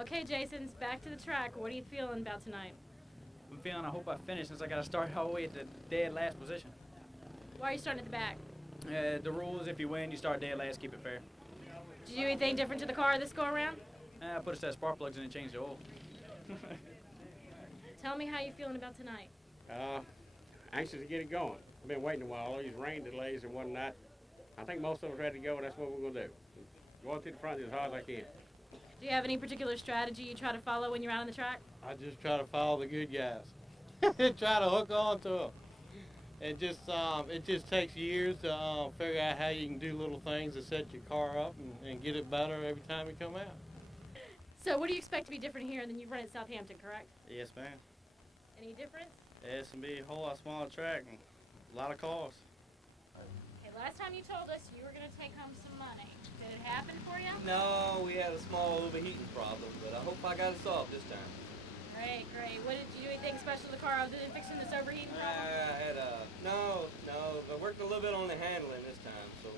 Okay, Jason's back to the track. What are you feeling about tonight? I'm feeling I hope I finish since I got to start all the way at the dead last position. Why are you starting at the back? The rules, if you win, you start dead last, keep it fair. Did you do anything different to the car this go-around? I put a set of spark plugs in and changed the oil. Tell me how you're feeling about tonight. Anxious to get it going. I've been waiting a while. All these rain delays and whatnot. I think most of us ready to go, and that's what we're going to do. Going to the front as hard as I can. Do you have any particular strategy you try to follow when you're out on the track? I just try to follow the good guys. Try to hook on to them. It just takes years to figure out how you can do little things to set your car up and get it better every time you come out. So what do you expect to be different here than you've run at Southampton, correct? Yes, ma'am. Any difference? It's going to be a whole lot smaller track and a lot of cars. Okay, last time you told us you were going to take home some money. Did it happen for you? No, we had a small overheating problem, but I hope I got it solved this time. Great, great. What did you do anything special to the car other than fixing this overheating problem? No, I worked a little bit on the handling this time, so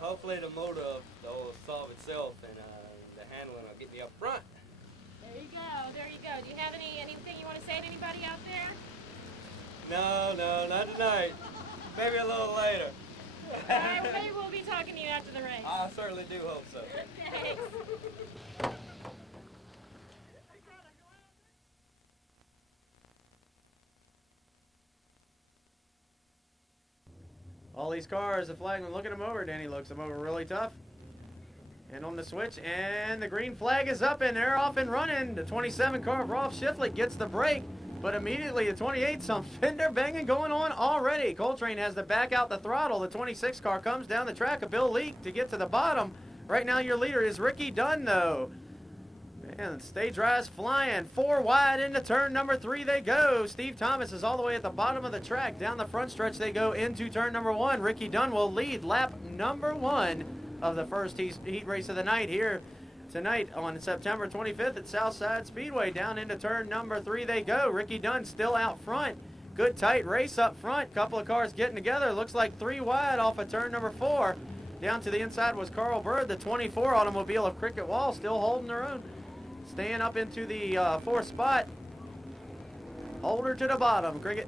hopefully the motor will solve itself and the handling will get me up front. There you go, there you go. Do you have anything you want to say to anybody out there? No, not tonight. Maybe a little later. All right, well, maybe we'll be talking to you after the race. I certainly do hope so. Thanks. All these cars, the flagman, look at them over. Danny looks them over really tough. And on the switch, and the green flag is up, and they're off and running. The 27 car of Rolf Schifflet gets the break, but immediately the 28, some fender banging going on already. Coltrane has to back out the throttle. The 26 car comes down the track of Bill Leake to get to the bottom. Right now your leader is Ricky Dunn, though. Man, stage rise flying. 4 wide into turn number 3 they go. Steve Thomas is all the way at the bottom of the track. Down the front stretch they go into turn number 1. Ricky Dunn will lead lap number 1 of the first heat race of the night here tonight on September 25th at Southside Speedway. Down into turn number 3 they go. Ricky Dunn still out front. Good tight race up front. Couple of cars getting together. Looks like 3 wide off of turn number 4. Down to the inside was Carl Bird, the 24 automobile of Cricket Wall, still holding their own. Staying up into the 4th spot. Hold her to the bottom, Cricket.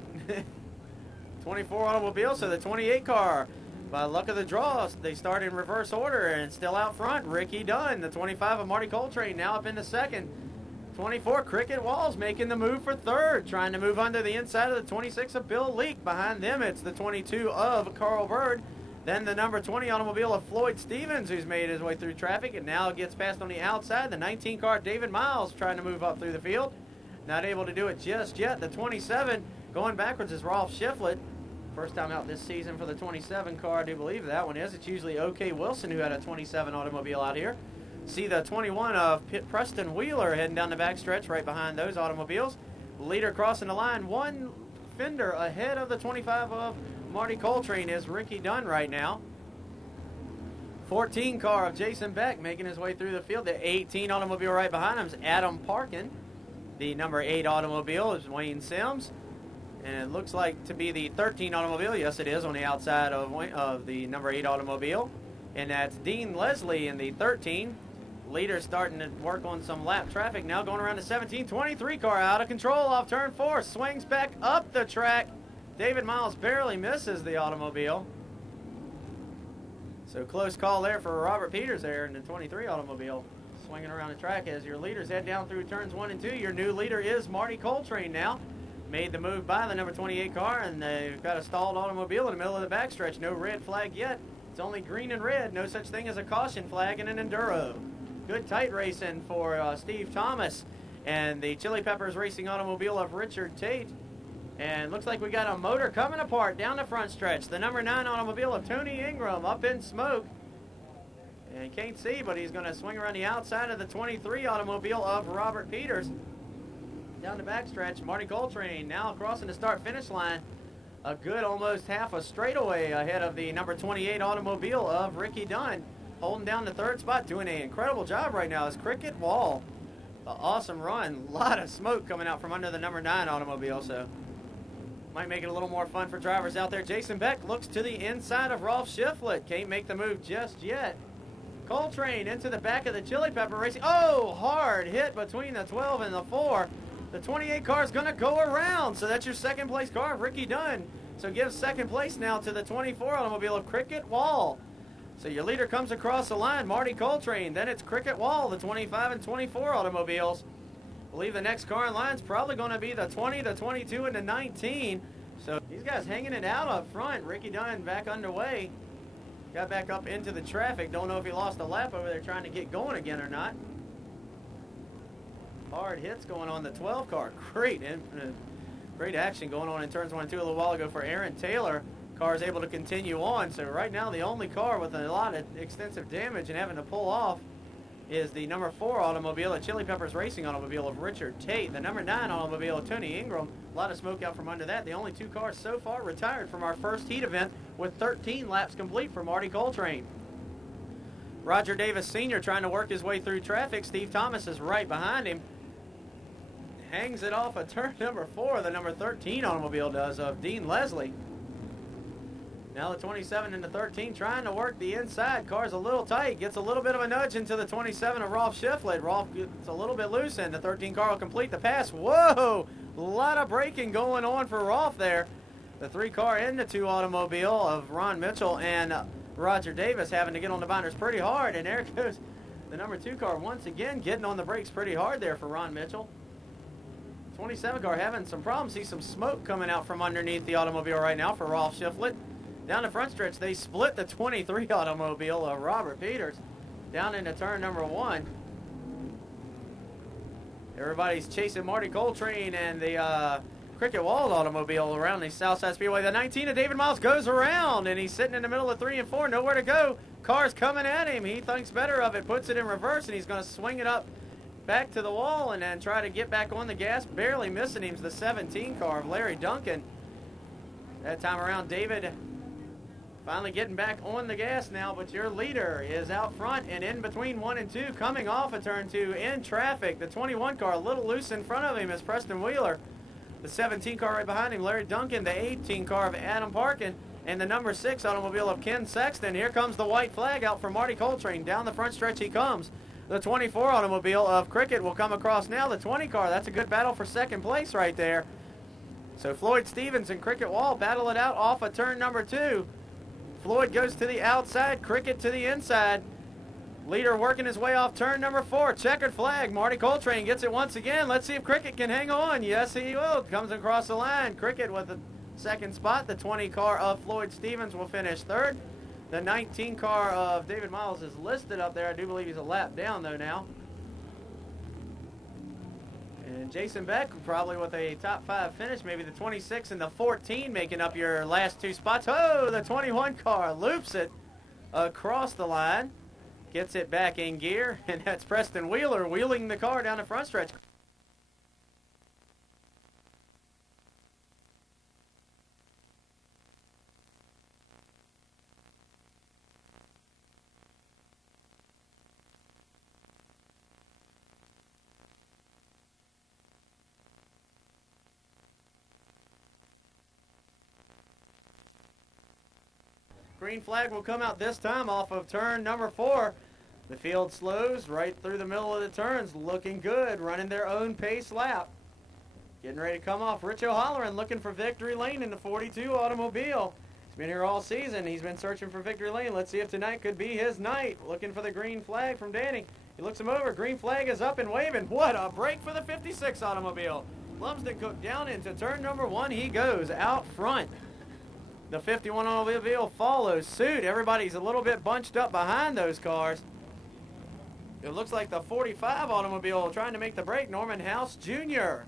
24 automobile, so the 28 car. By luck of the draw, they start in reverse order, and still out front, Ricky Dunn, the 25 of Marty Coltrane, now up into 2nd. 24, Cricket Walls making the move for 3rd, trying to move under the inside of the 26 of Bill Leake. Behind them, it's the 22 of Carl Bird. Then the number 20 automobile of Floyd Stevens, who's made his way through traffic and now gets past on the outside. The 19 car David Miles trying to move up through the field. Not able to do it just yet. The 27 going backwards is Rolf Schifflet. First time out this season for the 27 car, I do believe that one is. It's usually O.K. Wilson who had a 27 automobile out here. See the 21 of Preston Wheeler heading down the backstretch right behind those automobiles. Leader crossing the line, 1 fender ahead of the 25 of Marty Coltrane is Ricky Dunn right now. 14 car of Jason Beck making his way through the field. The 18 automobile right behind him is Adam Parkin. The number 8 automobile is Wayne Sims. And it looks like to be the 13 automobile. Yes, it is on the outside of the number 8 automobile. And that's Dean Leslie in the 13. Leader starting to work on some lap traffic now, going around the 17. 23 car out of control off turn 4. Swings back up the track. David Miles barely misses the automobile. So close call there for Robert Peters there in the 23 automobile. Swinging around the track as your leaders head down through turns 1 and 2. Your new leader is Marty Coltrane now. Made the move by the number 28 car, and they've got a stalled automobile in the middle of the backstretch. No red flag yet. It's only green and red. No such thing as a caution flag in an Enduro. Good tight racing for Steve Thomas and the Chili Peppers Racing automobile of Richard Tate. And looks like we got a motor coming apart down the front stretch. The number 9 automobile of Tony Ingram up in smoke. And can't see, but he's going to swing around the outside of the 23 automobile of Robert Peters. Down the backstretch, Marty Coltrane now crossing the start-finish line. A good almost half a straightaway ahead of the number 28 automobile of Ricky Dunn. Holding down the 3rd spot, doing an incredible job right now is Cricket Wall. An awesome run. A lot of smoke coming out from under the number 9 automobile, so might make it a little more fun for drivers out there. Jason Beck looks to the inside of Rolf Schifflet. Can't make the move just yet. Coltrane into the back of the Chili Pepper Racing. Oh, hard hit between the 12 and the 4. The 28 car is going to go around. So that's your second place car, Ricky Dunn. So gives second place now to the 24 automobile of Cricket Wall. So your leader comes across the line, Marty Coltrane. Then it's Cricket Wall, the 25 and 24 automobiles. I believe the next car in line is probably going to be the 20, the 22, and the 19. So these guys hanging it out up front. Ricky Dunn back underway. Got back up into the traffic. Don't know if he lost a lap over there trying to get going again or not. Hard hits going on the 12 car. Great action going on in turns 1 and 2 a little while ago for Aaron Taylor. Car is able to continue on. So right now the only car with a lot of extensive damage and having to pull off is the number 4 automobile, a Chili Peppers Racing automobile of Richard Tate. The number 9 automobile of Tony Ingram. A lot of smoke out from under that. The only 2 cars so far retired from our first heat event with 13 laps complete for Marty Coltrane. Roger Davis Sr. trying to work his way through traffic. Steve Thomas is right behind him. Hangs it off of turn number 4, the number 13 automobile does, of Dean Leslie. Now the 27 and the 13 trying to work the inside. Car's a little tight. Gets a little bit of a nudge into the 27 of Rolf Shiflett. Rolf gets a little bit loose, and the 13 car will complete the pass. Whoa! A lot of braking going on for Rolf there. The 3 car and the 2 automobile of Ron Mitchell and Roger Davis having to get on the binders pretty hard. And there goes the number 2 car once again getting on the brakes pretty hard there for Ron Mitchell. 27 car having some problems. See some smoke coming out from underneath the automobile right now for Rolf Shiflett. Down the front stretch, they split the 23 automobile of Robert Peters down into turn number 1. Everybody's chasing Marty Coltrane and the Cricket Wall automobile around the Southside Speedway. The 19 of David Miles goes around, and he's sitting in the middle of 3 and 4, nowhere to go. Car's coming at him. He thinks better of it, puts it in reverse, and he's going to swing it up back to the wall and then try to get back on the gas. Barely missing him's the 17 car of Larry Duncan. That time around, David finally getting back on the gas now, but your leader is out front and in between 1 and 2, coming off of turn 2 in traffic. The 21 car a little loose in front of him is Preston Wheeler. The 17 car right behind him, Larry Duncan. The 18 car of Adam Parkin. And the number 6 automobile of Ken Sexton. Here comes the white flag out for Marty Coltrane. Down the front stretch he comes. The 24 automobile of Cricket will come across now. The 20 car, that's a good battle for second place right there. So Floyd Stevens and Cricket Wall battle it out off of turn number 2. Floyd goes to the outside, Cricket to the inside. Leader working his way off turn number 4. Checkered flag. Marty Coltrane gets it once again. Let's see if Cricket can hang on. Yes, he will. Comes across the line. Cricket with the second spot. The 20 car of Floyd Stevens will finish 3rd. The 19 car of David Miles is listed up there. I do believe he's a lap down, though, now. And Jason Beck probably with a top 5 finish, maybe the 26 and the 14 making up your last 2 spots. Oh, the 21 car loops it across the line, gets it back in gear, and that's Preston Wheeler wheeling the car down the front stretch. Green flag will come out this time off of turn number 4. The field slows right through the middle of the turns, looking good, running their own pace lap. Getting ready to come off. Rich O'Halloran looking for victory lane in the 42 automobile. He's been here all season. He's been searching for victory lane. Let's see if tonight could be his night. Looking for the green flag from Danny. He looks him over. Green flag is up and waving. What a break for the 56 automobile. Lumsden Cook down into turn number 1. He goes out front. The 51 automobile follows suit. Everybody's a little bit bunched up behind those cars. It looks like the 45 automobile trying to make the break. Norman House Jr.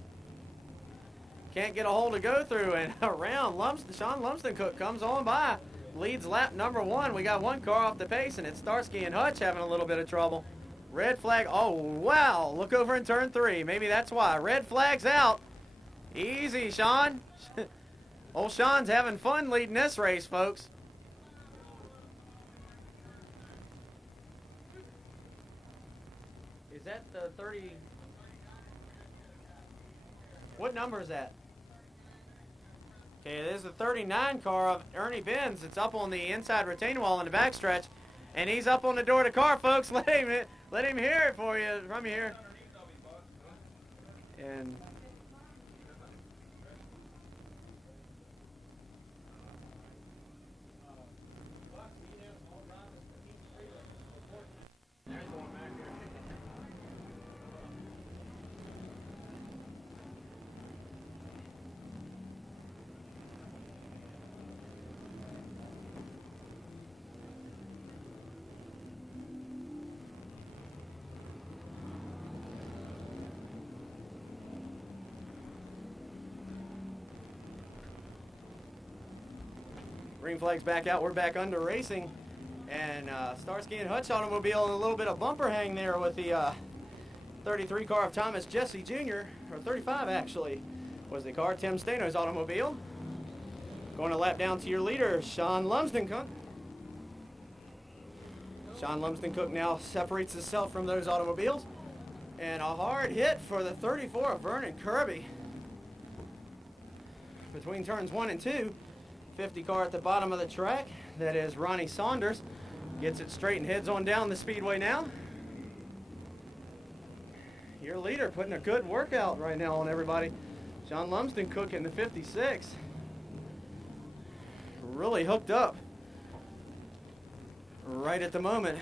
can't get a hole to go through, and around Sean Lumsden Cook comes on by. Leads lap number 1. We got 1 car off the pace, and it's Starsky and Hutch having a little bit of trouble. Red flag. Oh, wow. Look over in turn 3. Maybe that's why. Red flag's out. Easy, Sean. Old Sean's having fun leading this race, folks. Is that the 30? What number is that? Okay, there's the 39 car of Ernie Benz. It's up on the inside retaining wall in the backstretch. And he's up on the door of the car, folks. Let him hear it for you from here. And green flag's back out. We're back under racing. And Starsky and Hutch automobile and a little bit of bumper hang there with the 33 car of Thomas Jesse Jr., or 35 actually, was the car. Tim Stano's automobile. Going a lap down to your leader, Sean Lumsden-Cook. Sean Lumsden-Cook now separates himself from those automobiles. And a hard hit for the 34 of Vernon Kirby. Between turns 1 and 2, 50 car at the bottom of the track. That is Ronnie Saunders. Gets it straight and heads on down the speedway now. Your leader putting a good workout right now on everybody. Sean Lumsden-Cook in the 56. Really hooked up right at the moment.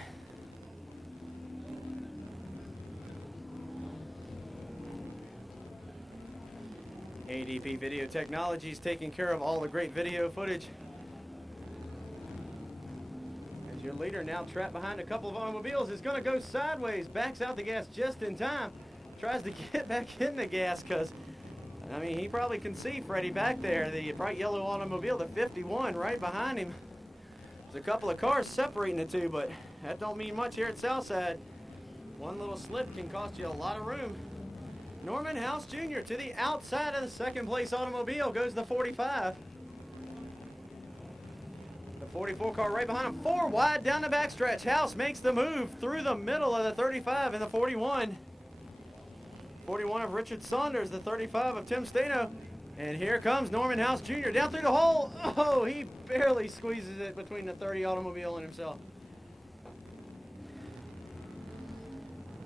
ADP Video Technologies taking care of all the great video footage. As your leader, now trapped behind a couple of automobiles, is going to go sideways, backs out the gas just in time, tries to get back in the gas because, I mean, he probably can see Freddie back there, the bright yellow automobile, the 51 right behind him. There's a couple of cars separating the two, but that don't mean much here at Southside. One little slip can cost you a lot of room. Norman House Jr. to the outside of the second place automobile goes the 45. The 44 car right behind him, 4 wide down the backstretch. House makes the move through the middle of the 35 and the 41. 41 of Richard Saunders, the 35 of Tim Stano. And here comes Norman House Jr. down through the hole. Oh, he barely squeezes it between the 30 automobile and himself.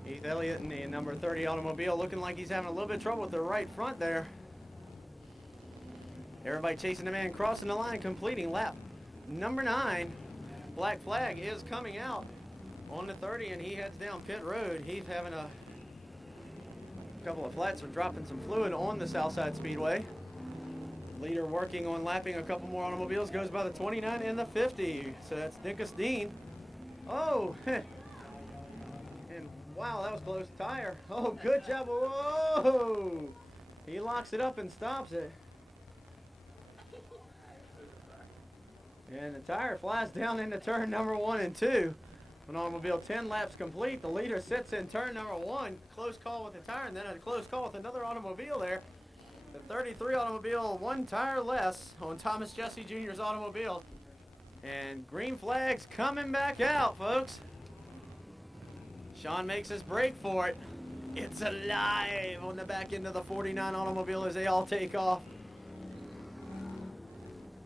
Heath Elliott in the number 30 automobile looking like he's having a little bit of trouble with the right front there. Everybody chasing the man crossing the line, completing lap number 9. Black flag is coming out on the 30 and he heads down pit road. He's having a couple of flats, or dropping some fluid on the Southside Speedway. Leader working on lapping a couple more automobiles, goes by the 29 and the 50. So that's Dickus Dean. Oh, and wow, that was close. Tire. Oh, good job. Whoa! He locks it up and stops it. And the tire flies down into turn number 1 and 2. An automobile 10 laps complete. The leader sits in turn number 1. Close call with the tire, and then a close call with another automobile there. The 33 automobile, 1 tire less on Thomas Jesse Jr.'s automobile. And green flag's coming back out, folks. Sean makes his break for it. It's alive on the back end of the 49 automobile as they all take off.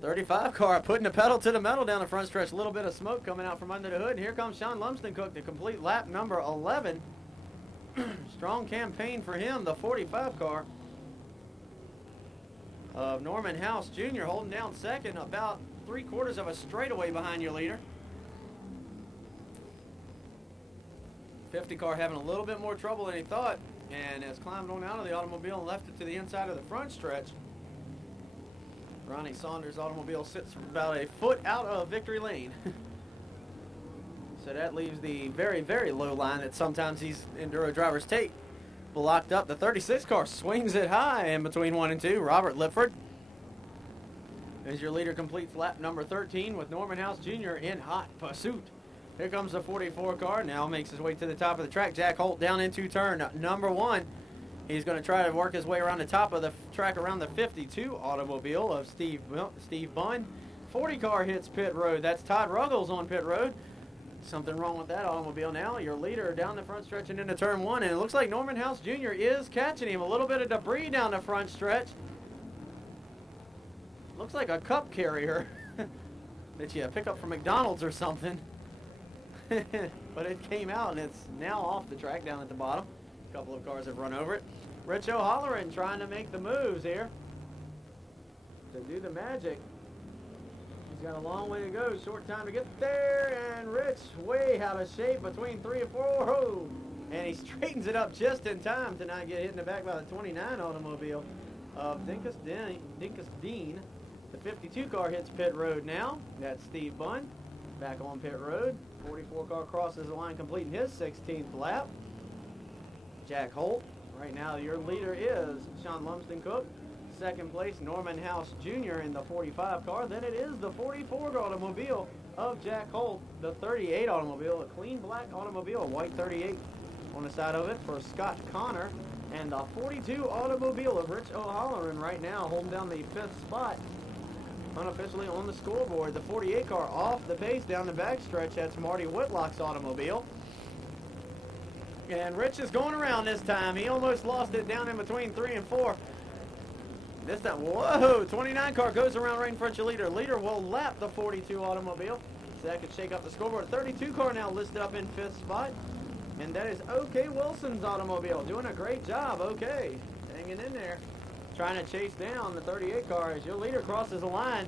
35 car putting the pedal to the metal down the front stretch. A little bit of smoke coming out from under the hood. And here comes Sean Lumsden-Cook to complete lap number 11. Strong campaign for him, the 45 car of Norman House Jr. holding down second, about 3/4 of a straightaway behind your leader. 50 car having a little bit more trouble than he thought, and has climbed on out of the automobile and left it to the inside of the front stretch. Ronnie Saunders' automobile sits about a foot out of victory lane. So that leaves the very, very low line that sometimes these Enduro drivers take blocked up. The 36 car swings it high in between 1 and 2. Robert Lipford as your leader completes lap number 13 with Norman House Jr. in hot pursuit. Here comes the 44 car, now makes his way to the top of the track. Jack Holt down into turn number 1. He's going to try to work his way around the top of the track around the 52 automobile of Steve Bunn. 40 car hits pit road. That's Todd Ruggles on pit road. Something wrong with that automobile now. Your leader down the front stretch and into turn 1. And it looks like Norman House Jr. is catching him. A little bit of debris down the front stretch. Looks like a cup carrier that you pick up from McDonald's or something. but it came out and it's now off the track down at the bottom. A couple of cars have run over it. Rich O'Halloran trying to make the moves here to do the magic. He's got a long way to go, short time to get there, and Rich way out of shape between 3 and 4. Oh, and he straightens it up just in time to not get hit in the back by the 29 automobile of Dinkus Dean. The 52 car hits pit road now. That's Steve Bunn back on pit road. 44 car crosses the line, completing his 16th lap. Jack Holt, right now your leader is Sean Lumsden Cook. Second place, Norman House Jr. in the 45 car. Then it is the 44 automobile of Jack Holt. The 38 automobile, a clean black automobile, a white 38 on the side of it for Scott Connor. And the 42 automobile of Rich O'Halloran right now holding down the 5th spot. Unofficially on the scoreboard. The 48 car off the pace down the backstretch. That's Marty Whitlock's automobile. And Rich is going around this time. He almost lost it down in between 3 and 4. This time, whoa, 29 car goes around right in front of your leader. Leader will lap the 42 automobile. So that could shake up the scoreboard. 32 car now listed up in 5th spot. And that is OK Wilson's automobile. Doing a great job, OK. Hanging in there. Trying to chase down the 38 car as your leader crosses the line.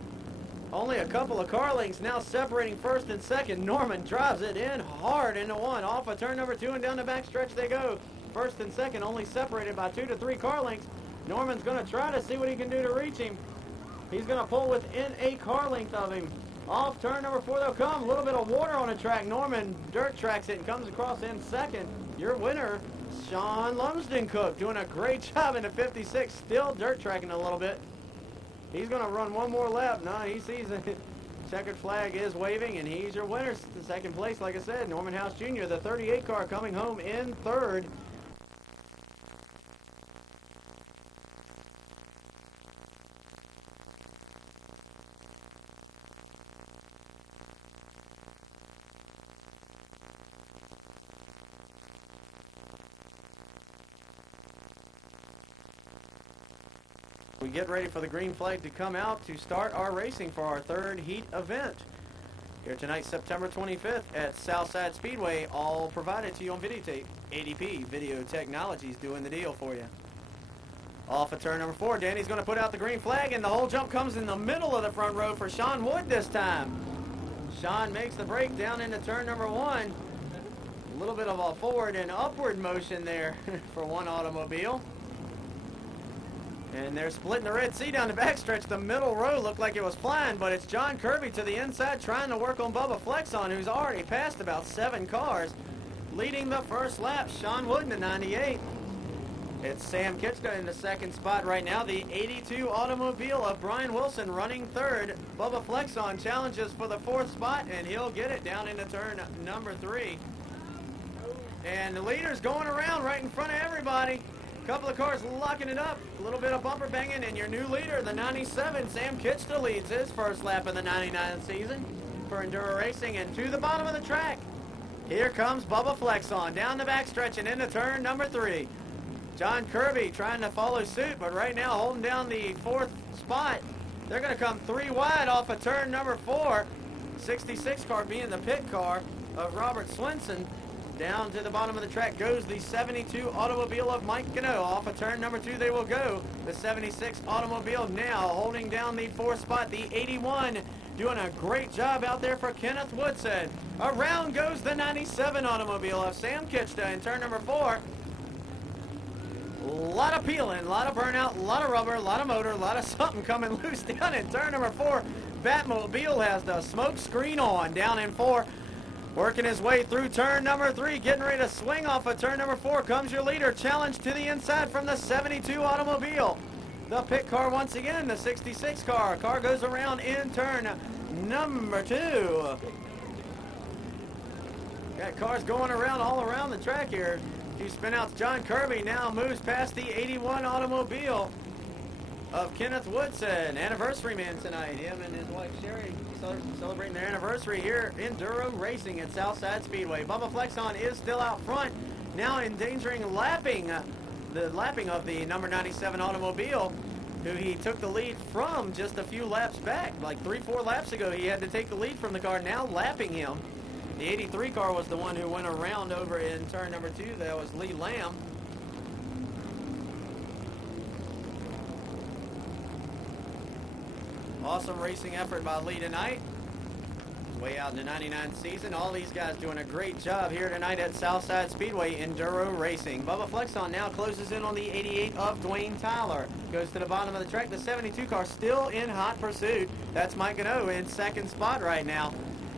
Only a couple of car lengths now separating first and second. Norman drives it in hard into one. Off of turn number 2 and down the backstretch they go. First and second only separated by 2 to 3 car lengths. Norman's going to try to see what he can do to reach him. He's going to pull within a car length of him. Off turn number 4 they'll come. A little bit of water on the track. Norman dirt tracks it and comes across in second. Your winner, Sean Lumsden Cook, doing a great job in the 56. Still dirt tracking a little bit. He's going to run one more lap. No, he sees it. Checkered flag is waving, and he's your winner. The second place, like I said, Norman House Jr., the 38 car coming home in third. We get ready for the green flag to come out to start our racing for our third heat event. Here tonight, September 25th at Southside Speedway, all provided to you on videotape. ADP Video Technologies doing the deal for you. Off of turn number 4, Danny's going to put out the green flag, and the whole jump comes in the middle of the front row for Sean Wood this time. Sean makes the break down into turn number 1. A little bit of a forward and upward motion there for one automobile. And they're splitting the Red Sea down the backstretch. The middle row looked like it was flying, but it's John Kirby to the inside trying to work on Bubba Flexon, who's already passed about 7 cars. Leading the first lap, Sean Wood in the 98. It's Sam Kitchka in the second spot right now. The 82 automobile of Brian Wilson running third. Bubba Flexon challenges for the 4th spot, and he'll get it down into turn number 3. And the leader's going around right in front of everybody. Couple of cars locking it up. A little bit of bumper banging, and your new leader, the 97, Sam Kitchka, leads his first lap of the 99 season for Enduro Racing. And to the bottom of the track, here comes Bubba Flexon down the backstretch and into turn number 3. John Kirby trying to follow suit, but right now holding down the 4th spot. They're going to come 3 wide off of turn number 4. 66 car being the pit car of Robert Swenson. Down to the bottom of the track goes the 72 automobile of Mike Gano. Off of turn number 2 they will go. The 76 automobile now holding down the 4th spot. The 81 doing a great job out there for Kenneth Woodson. Around goes the 97 automobile of Sam Kitchka in turn number 4. A lot of peeling, a lot of burnout, a lot of rubber, a lot of motor, a lot of something coming loose down in turn number 4. Batmobile has the smoke screen on down in 4. Working his way through turn number 3, getting ready to swing off of turn number 4 comes your leader. Challenge to the inside from the 72 automobile. The pit car once again, the 66 car. Car goes around in turn number 2. Got cars going around all around the track here. A few spin outs. John Kirby now moves past the 81 automobile of Kenneth Woodson. Anniversary man tonight. Him and his wife Sherry celebrating their anniversary here in Enduro Racing at Southside Speedway. Bubba Flexon is still out front, now endangering the lapping of the number 97 automobile, who he took the lead from just a few laps back. Like 3-4 laps ago, he had to take the lead from the car, now lapping him. The 83 car was the one who went around over in turn number 2. That was Lee Lamb. Awesome racing effort by Lee tonight. Way out in the 99 season. All these guys doing a great job here tonight at Southside Speedway Enduro Racing. Bubba Flexon now closes in on the 88 of Dwayne Tyler. Goes to the bottom of the track. The 72 car still in hot pursuit. That's Mike Gano in second spot right now.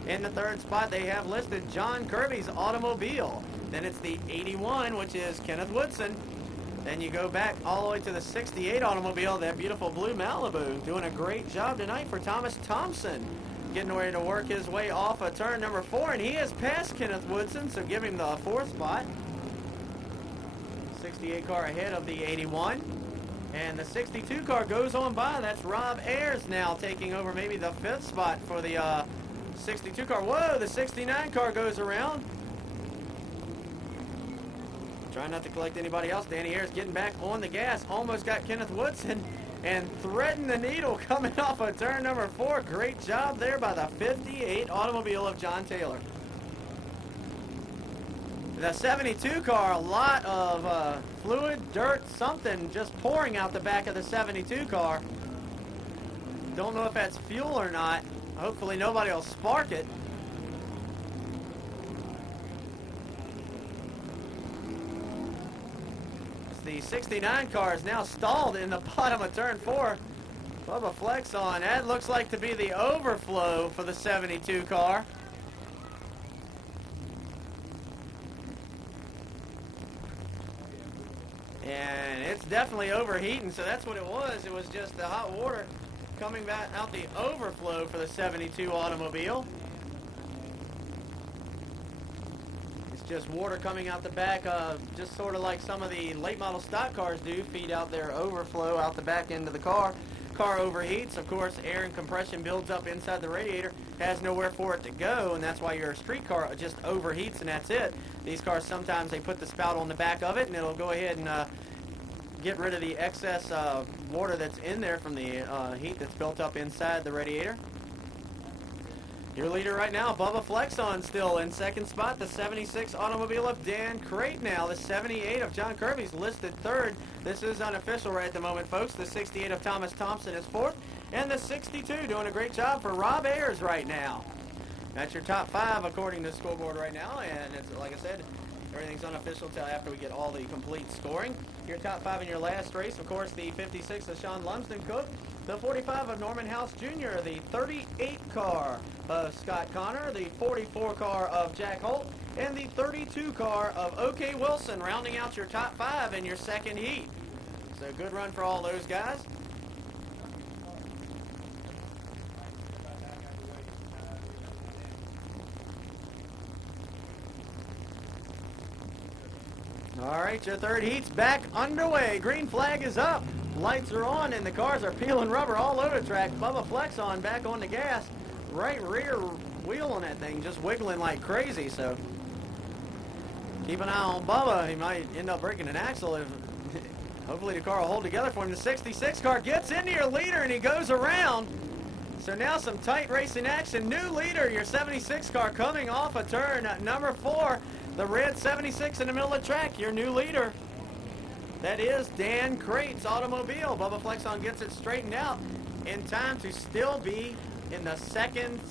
In the third spot, they have listed John Kirby's automobile. Then it's the 81, which is Kenneth Woodson. Then you go back all the way to the 68 automobile, that beautiful blue Malibu. Doing a great job tonight for Thomas Thompson. Getting ready to work his way off of turn number 4, and he has passed Kenneth Woodson, so give him the 4th spot. 68 car ahead of the 81. And the 62 car goes on by. That's Rob Ayers now taking over maybe the 5th spot for the 62 car. Whoa, the 69 car goes around. Trying not to collect anybody else. Danny Ayers getting back on the gas. Almost got Kenneth Woodson. And threading the needle coming off of turn number 4. Great job there by the 58 automobile of John Taylor. The 72 car, a lot of fluid, dirt, something just pouring out the back of the 72 car. Don't know if that's fuel or not. Hopefully nobody will spark it. The 69 car is now stalled in the bottom of turn 4. Bubba Flex on. That looks like to be the overflow for the 72 car. And it's definitely overheating, so that's what it was. It was just the hot water coming back out the overflow for the 72 automobile. Just water coming out the back, just sort of like some of the late model stock cars do, feed out their overflow out the back end of the car. Car overheats, of course, air and compression builds up inside the radiator, has nowhere for it to go, and that's why your street car just overheats and that's it. These cars, sometimes they put the spout on the back of it and it'll go ahead and get rid of the excess water that's in there from the heat that's built up inside the radiator. Your leader right now, Bubba Flexon, still in second spot. The 76 automobile of Dan Crate now. The 78 of John Kirby's listed third. This is unofficial right at the moment, folks. The 68 of Thomas Thompson is fourth. And the 62 doing a great job for Rob Ayers right now. That's your top 5 according to the scoreboard right now. And it's, like I said, everything's unofficial until after we get all the complete scoring. Your top 5 in your last race, of course, the 56 of Sean Lumsden Cook. The 45 of Norman House Jr., the 38 car of Scott Connor, the 44 car of Jack Holt, and the 32 car of O.K. Wilson, rounding out your top 5 in your second heat. So good run for all those guys. All right, your third heat's back underway. Green flag is up. Lights are on, and the cars are peeling rubber all over the track. Bubba Flex on back on the gas. Right rear wheel on that thing, just wiggling like crazy. So keep an eye on Bubba. He might end up breaking an axle. If hopefully the car will hold together for him. The 66 car gets into your leader, and he goes around. So now some tight racing action. New leader, your 76 car coming off a turn number 4. The red 76 in the middle of the track, your new leader. That is Dan Crate's automobile. Bubba Flexon gets it straightened out in time to still be in the second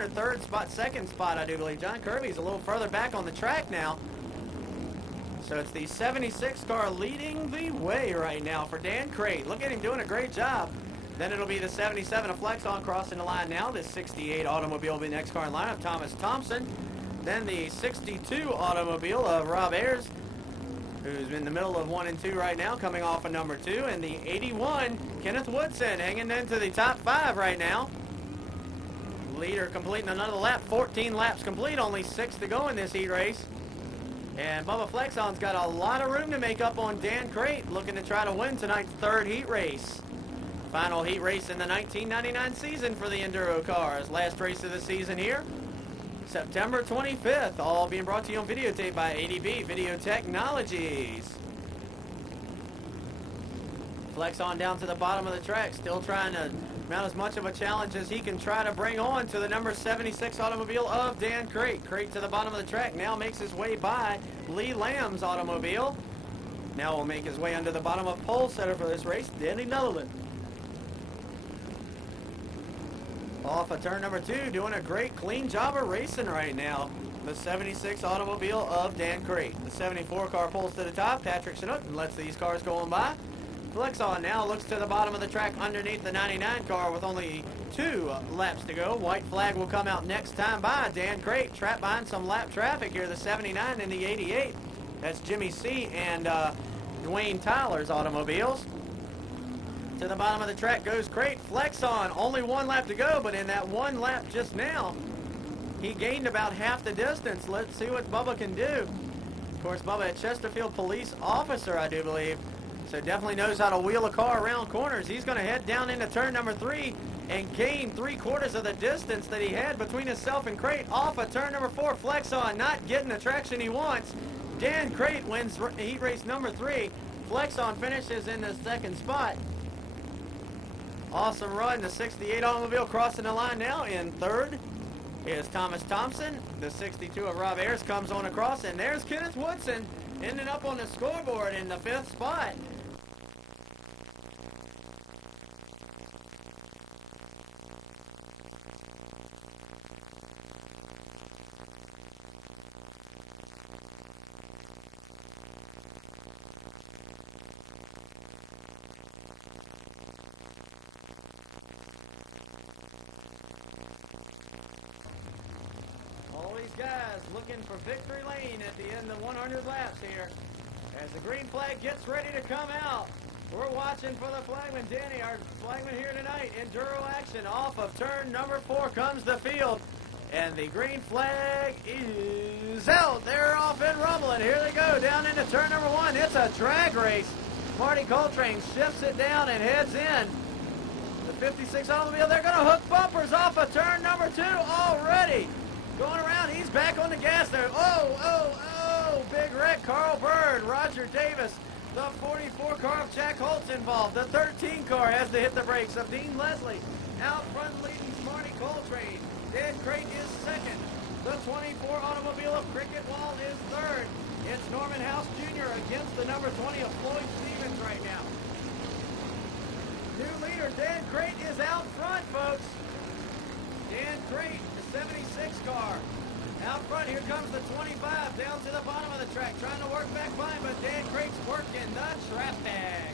or third spot, second spot, I do believe. John Kirby's a little further back on the track now. So it's the 76 car leading the way right now for Dan Crate. Look at him doing a great job. Then it'll be the 77 of Flexon crossing the line now. The 68 automobile will be the next car in line of Thomas Thompson. Then the 62 automobile of Rob Ayers, who's in the middle of 1 and 2 right now, coming off of number 2. And the 81, Kenneth Woodson, hanging into the top 5 right now. Leader completing another lap, 14 laps complete, only 6 to go in this heat race. And Bubba Flexon's got a lot of room to make up on Dan Crate, looking to try to win tonight's third heat race. Final heat race in the 1999 season for the Enduro cars. Last race of the season here, September 25th, all being brought to you on videotape by ADB Video Technologies. Flex on down to the bottom of the track, still trying to About as much of a challenge as he can try to bring on to the number 76 automobile of Dan Crate. Crate to the bottom of the track, now makes his way by Lee Lamb's automobile. Now will make his way under the bottom of pole setter for this race, Danny Netherland. Off of turn number 2, doing a great clean job of racing right now. The 76 automobile of Dan Crate. The 74 car pulls to the top. Patrick Chinook lets these cars go on by. Flex on now, looks to the bottom of the track underneath the 99 car with only 2 laps to go. White flag will come out next time by. Dan Crate trapped behind some lap traffic here, the 79 and the 88. That's Jimmy C. and Dwayne Tyler's automobiles. To the bottom of the track goes Crate. Flex on, only 1 lap to go, but in that 1 lap just now, he gained about half the distance. Let's see what Bubba can do. Of course, Bubba, a Chesterfield police officer, I do believe, so definitely knows how to wheel a car around corners. He's going to head down into turn number 3 and gain 3/4 of the distance that he had between himself and Crate. Off of turn number 4, Flex on, not getting the traction he wants. Dan Crate wins heat race number 3. Flex on finishes in the 2nd spot. Awesome run. The 68 automobile crossing the line now in 3rd is Thomas Thompson. The 62 of Rob Ayers comes on across, and there's Kenneth Woodson ending up on the scoreboard in the 5th spot. Guys looking for victory lane at the end of 100 laps here. As the green flag gets ready to come out, we're watching for the flagman. Danny, our flagman here tonight. Enduro action. Off of turn number 4 comes the field, and the green flag is out. They're off and rumbling. Here they go down into turn number 1. It's a drag race. Marty Coltrane shifts it down and heads in. The 56 automobile, they're going to hook bumpers off of turn number 2 already. Going around, he's back on the gas there. Oh, big wreck. Carl Bird, Roger Davis, the 44 car of Jack Holt's involved. The 13 car has to hit the brakes of Dean Leslie. Out front leading Marty Coltrane. Dan Crate is 2nd. The 24 automobile of Cricket Wall is 3rd. It's Norman House Jr. against the number 20 of Floyd Stevens right now. New leader, Dan Crate is out front, folks. Dan Crate, the 76 car. Out front, here comes the 25 down to the bottom of the track, trying to work back by him, but Dan Crate's working the trap bag.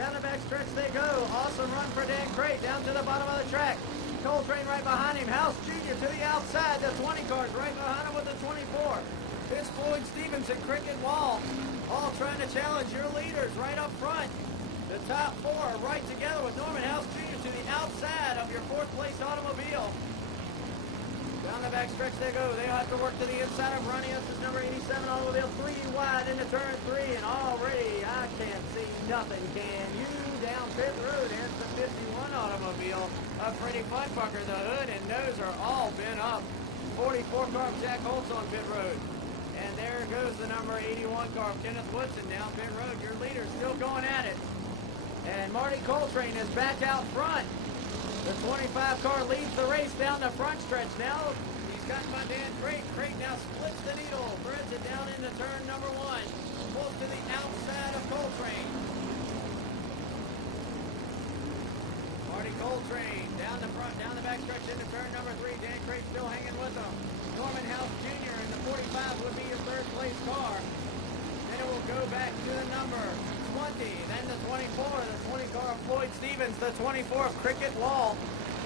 Down the back stretch they go. Awesome run for Dan Crate down to the bottom of the track. Coltrane right behind him. House Jr. to the outside. The 20 car's right behind him with the 24. It's Floyd Stevens and Cricket Wall, all trying to challenge your leaders right up front. The top 4 are right together with Norman House Jr. to the outside of your 4th place automobile. Down the back stretch they go. They have to work to the inside of Ronnie Hudson's number 87 automobile. 3 wide into turn 3, and already I can't see nothing, can you? Down pit road, here's the 51 automobile of Freddie Funfucker. The hood and nose are all bent up. 44 car of Jack Holt's on pit road. And there goes the number 81 car of Kenneth Woodson down pit road. Your leader still going at it. And Marty Coltrane is back out front. The 25 car leads the race down the front stretch now. He's got by Dan Crate. Crate now splits the needle, threads it down into turn number 1. Pulls to the outside of Coltrane. Marty Coltrane down the front, down the back stretch into turn number 3. Dan Crate still hanging with him. Norman House Jr. in the 45 would be your 3rd place car. Then it will go back to the number 20, then the 24, the 20 car of Floyd Stevens, the 24 of Cricket Wall.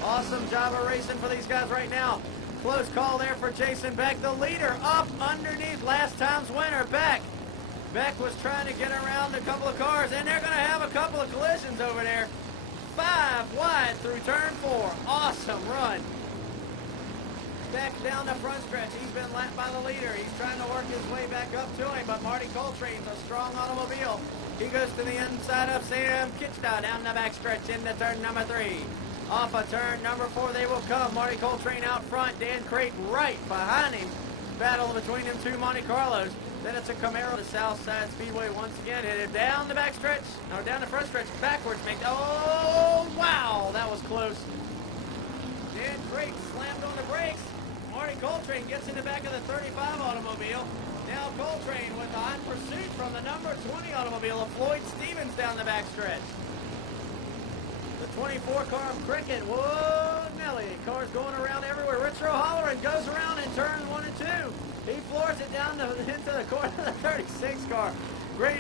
Awesome job of racing for these guys right now. Close call there for Jason Beck, the leader up underneath last time's winner, Beck. Beck was trying to get around a couple of cars, and they're going to have a couple of collisions over there. 5 wide through turn 4. Awesome run. Beck down the front stretch. He's been lapped by the leader. He's trying to work his way back up to him, but Marty Coltrane's a strong automobile. He goes to the inside of Sam Kitchta down the back stretch into turn number 3. Off of turn number 4 they will come. Marty Coltrane out front. Dan Crate right behind him. Battle between them 2 Monte Carlos. Then it's a Camaro. The Southside Speedway once again headed down the back stretch, or down the front stretch, backwards. Oh, wow, that was close. Dan Craig slammed on the brakes. Marty Coltrane gets in the back of the 35 automobile. Now Coltrane with the hot pursuit from the number 20 automobile of Floyd Stevens down the back stretch. The 24 car of Cricket. Whoa, Nelly. Cars going around everywhere. Rich O'Halloran goes around in turn 1 and 2. He floors it down into the corner of the 36 car. Great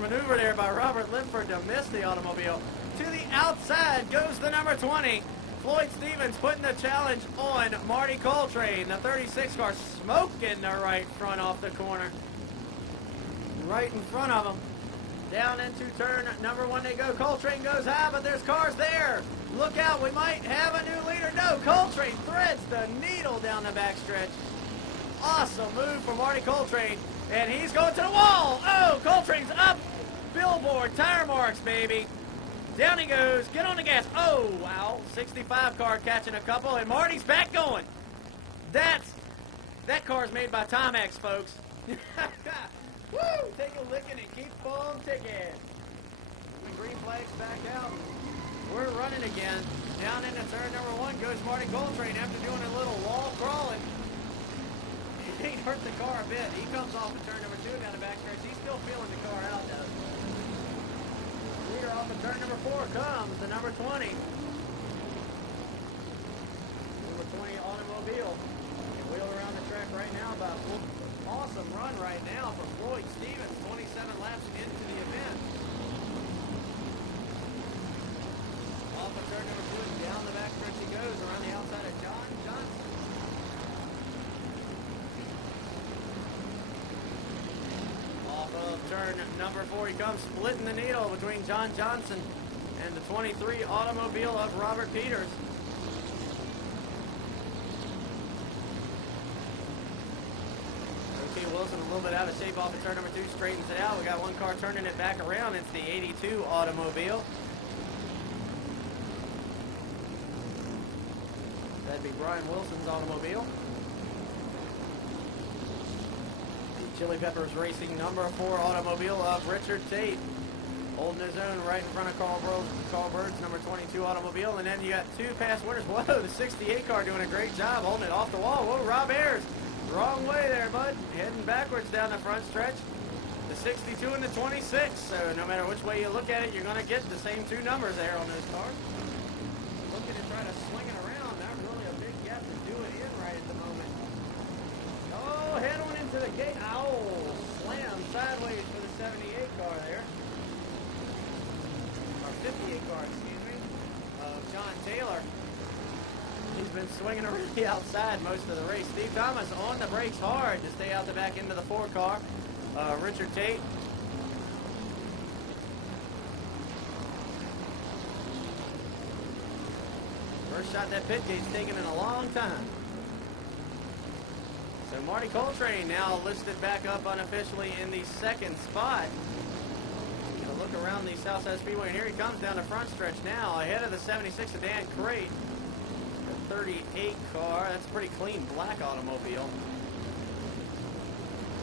maneuver there by Robert Linford to miss the automobile. To the outside goes the number 20. Floyd Stevens putting the challenge on Marty Coltrane. The 36 car smoking the right front off the corner. Right in front of him. Down into turn number 1 they go. Coltrane goes high, but there's cars there. Look out, we might have a new leader. No, Coltrane threads the needle down the backstretch. Awesome move for Marty Coltrane. And he's going to the wall. Oh, Coltrane's up. Billboard, tire marks, baby. Down he goes. Get on the gas. Oh, wow. 65 car catching a couple, and Marty's back going. That car's made by Timex, folks. Woo! Take a licking and keep on ticking. The green flag's back out. We're running again. Down into turn number 1 goes Marty Coltrane after doing a little wall crawling. He ain't hurt the car a bit. He comes off of turn number 2 down the backstretch. He's still feeling the car out, though. Leader off of turn number 4 comes the number 20. Number 20 automobile. Wheel around the track right now by awesome run right now from Floyd Stevens, 27 laps into the event. Off of turn number 2 and down the backstretch he goes around the outside of John Johnson. Off of turn number 4 he comes, splitting the needle between John Johnson and the 23 automobile of Robert Peters. Wilson a little bit out of shape off of turn number 2, straightens it out. We got one car turning it back around. It's the 82 automobile. That'd be Brian Wilson's automobile. The Chili Peppers Racing number 4 automobile of Richard Tate. Holding his own right in front of Carl Bird's number 22 automobile. And then you got 2 past winners. Whoa, the 68 car doing a great job holding it off the wall. Whoa, Rob Ayers. Wrong way there, bud. Heading backwards down the front stretch. The 62 and the 26. So no matter which way you look at it, you're going to get the same 2 numbers there on those cars. Looking to try to swing it around. Not really a big gap to do it in right at the moment. Oh, head on into the gate. Ow. Slam sideways for the 78 car there. Or 58 car, excuse me. Of John Taylor. He's been swinging around the outside most of the race. Steve Thomas on the brakes hard to stay out the back end of the 4 car. Richard Tate. First shot that pit gate's taken in a long time. So Marty Coltrane now listed back up unofficially in the 2nd spot. Gonna look around the Southside Speedway, and here he comes down the front stretch now, ahead of the 76 of Dan Crate. 38 car. That's a pretty clean black automobile.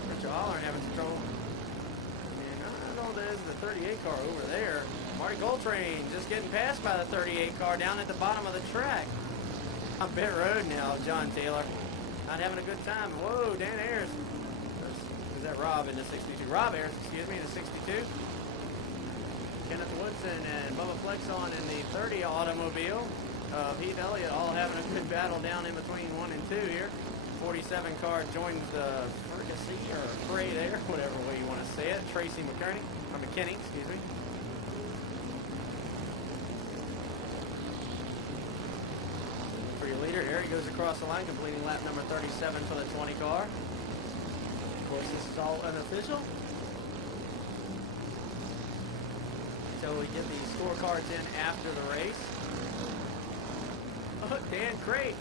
Richard Holler having some trouble. And I don't know there's the 38 car over there. Marty Coltrane just getting passed by the 38 car down at the bottom of the track. On pit road now, John Taylor. Not having a good time. Whoa, Dan Ayers. Is that Rob in the 62? Rob Ayers, excuse me, in the 62. Kenneth Woodson and Bubba Flexon in the 30 automobile. Heath Elliott all having a good battle down in between 1 and 2 here. 47 car joins the Fricassee or Fray there, whatever way you want to say it. Tracy McKinney, excuse me. For your leader, here he goes across the line, completing lap number 37 for the 20 car. Of course, this is all unofficial. So we get the scorecards in after the race. Oh, Dan Crate,